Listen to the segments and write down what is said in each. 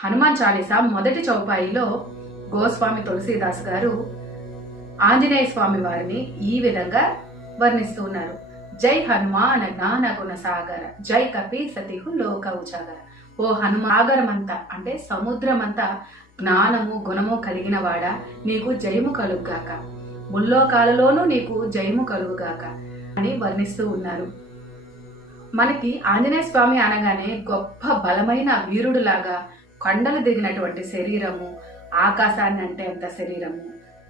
హనుమాన్ చాలీసా మొదటి చౌపాయిలో గోస్వామి తులసీదాస్ గారు ఆంజనేయ స్వామి వారిని ఈ విధంగా వర్ణిస్తూ ఉన్నారు. జై హనుమాన్ జ్ఞాన గుణ సాగర, జై కపి సతిహు లోక ఉచాగర. ఓ హనుమాగరమంతా అంటే సముద్రమంతా జ్ఞానము గుణము కలిగిన వాడా, నీకు జయము కలుగుగాక, ముల్లోకాలలోనూ నీకు జయము కలుగుగాక అని వర్ణిస్తూ ఉన్నారు. మనకి ఆంజనేయ స్వామి అనగానే గొప్ప బలమైన వీరుడులాగా కొండలు దిగినటువంటి శరీరము, ఆకాశాన్ని అంటే అంత శరీరము,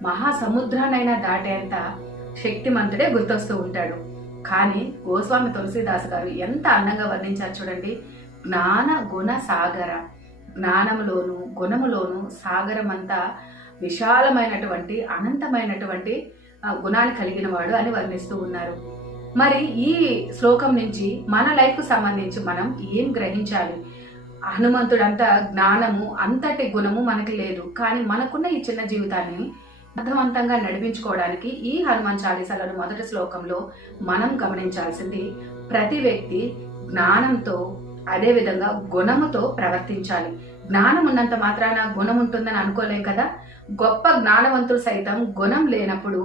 మహాసముద్రాన్నైనా దాటేంత శక్తిమంతుడే గుర్తొస్తూ ఉంటాడు. కానీ గోస్వామి తులసీదాస్ గారు ఎంత అందంగా వర్ణించారు చూడండి. జ్ఞాన గుణ సాగర, జ్ఞానములోను గుణములోను సాగరం అంతా విశాలమైనటువంటి అనంతమైనటువంటి గుణాన్ని కలిగిన వాడు అని వర్ణిస్తూ ఉన్నారు. మరి ఈ శ్లోకం నుంచి మన లైఫ్ కు సంబంధించి మనం ఏం గ్రహించాలి? హనుమంతుడంతా జ్ఞానము అంతటి గుణము మనకి లేదు, కానీ మనకున్న ఈ చిన్న జీవితాన్ని అర్థవంతంగా నడిపించుకోవడానికి ఈ హనుమాన్ చాలీసాలను మొదటి శ్లోకంలో మనం గమనించాల్సింది, ప్రతి వ్యక్తి జ్ఞానంతో అదే విధంగా గుణముతో ప్రవర్తించాలి. జ్ఞానం ఉన్నంత మాత్రాన గుణం ఉంటుందని అనుకోలేం కదా. గొప్ప జ్ఞానవంతులు సైతం గుణం లేనప్పుడు,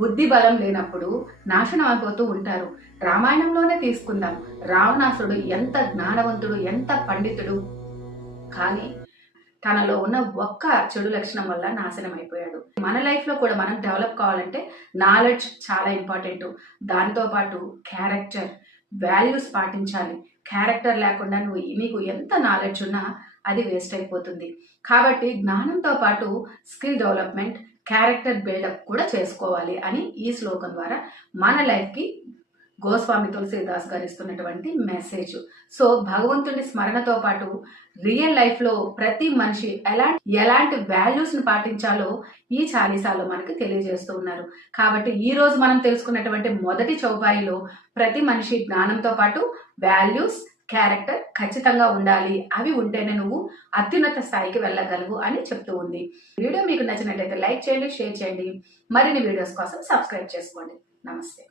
బుద్ధి బలం లేనప్పుడు నాశనం అయిపోతూ ఉంటారు. రామాయణంలోనే తీసుకుందాం, రావణాసుడు ఎంత జ్ఞానవంతుడు, ఎంత పండితుడు, కానీ తనలో ఉన్న ఒక్క చెడు లక్షణం వల్ల నాశనం అయిపోయాడు. మన లైఫ్ లో కూడా మనం డెవలప్ కావాలంటే నాలెడ్జ్ చాలా ఇంపార్టెంట్. దానితో పాటు క్యారెక్టర్, వాల్యూస్ పాటించాలి. క్యారెక్టర్ లేకుండా నీకు ఎంత నాలెడ్జ్ ఉన్నా అది వేస్ట్ అయిపోతుంది. కాబట్టి జ్ఞానంతో పాటు స్కిల్ డెవలప్మెంట్, క్యారెక్టర్ బిల్డప్ కూడా చేసుకోవాలి అని ఈ శ్లోకం ద్వారా మన లైఫ్ కి గోస్వామి తులసీదాస్ గారు ఇస్తున్నటువంటి మెసేజ్. సో భగవంతుడి స్మరణతో పాటు రియల్ లైఫ్ లో ప్రతి మనిషి ఎలాంటి వాల్యూస్ ని పాటించాలో ఈ చాలీసాలో మనకి తెలియజేస్తూ ఉన్నారు. కాబట్టి ఈ రోజు మనం తెలుసుకున్నటువంటి మొదటి చౌపాయిలో ప్రతి మనిషి జ్ఞానంతో పాటు వాల్యూస్, క్యారెక్టర్ ఖచ్చితంగా ఉండాలి. అవి ఉంటేనే నువ్వు అత్యున్నత స్థాయికి వెళ్ళగలవు అని చెప్తూ ఉంది. వీడియో మీకు నచ్చినట్లయితే లైక్ చేయండి, షేర్ చేయండి. మరిన్ని వీడియోస్ కోసం సబ్స్క్రైబ్ చేసుకోండి. నమస్తే.